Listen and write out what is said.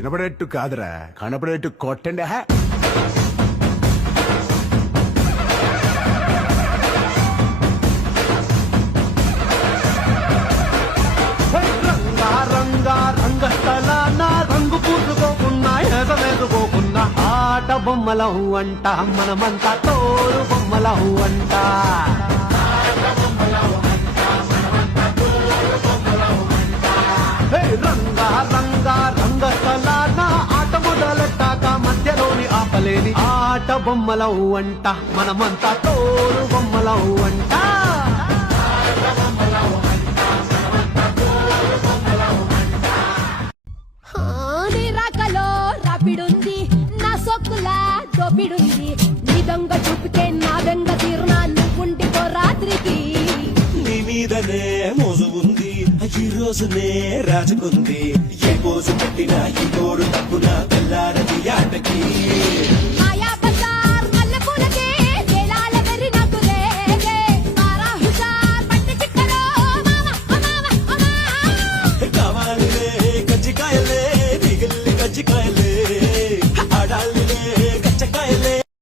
వినపడేట్టు కాదురా కనపడేట్టు కొట్టండి రంగస్థలాన రంగు పూసుకోకున్నా ఎగవేసుకోకున్నా ఆట బొమ్మలహు అంట మనమంతా తోలు బొమ్మలహు అంట రంగస్థలాన ఆట మొదలెట్టాక మధ్యలోని ఆపలేని ఆట బొమ్మలహు అంట మనమంతా తోలు బొమ్మలహు అంట రాపిడుంది నా సొక్కులా దోపిడుంది నీ దొంగ చూపితే నా దొంగ తీరునా నువ్వుంటికో రాత్రికి నీ మీదనే మోజు ఉంది ఈ రోజునే రాజుకుంది ఏ పోజు పెట్టినా ఈ తోడు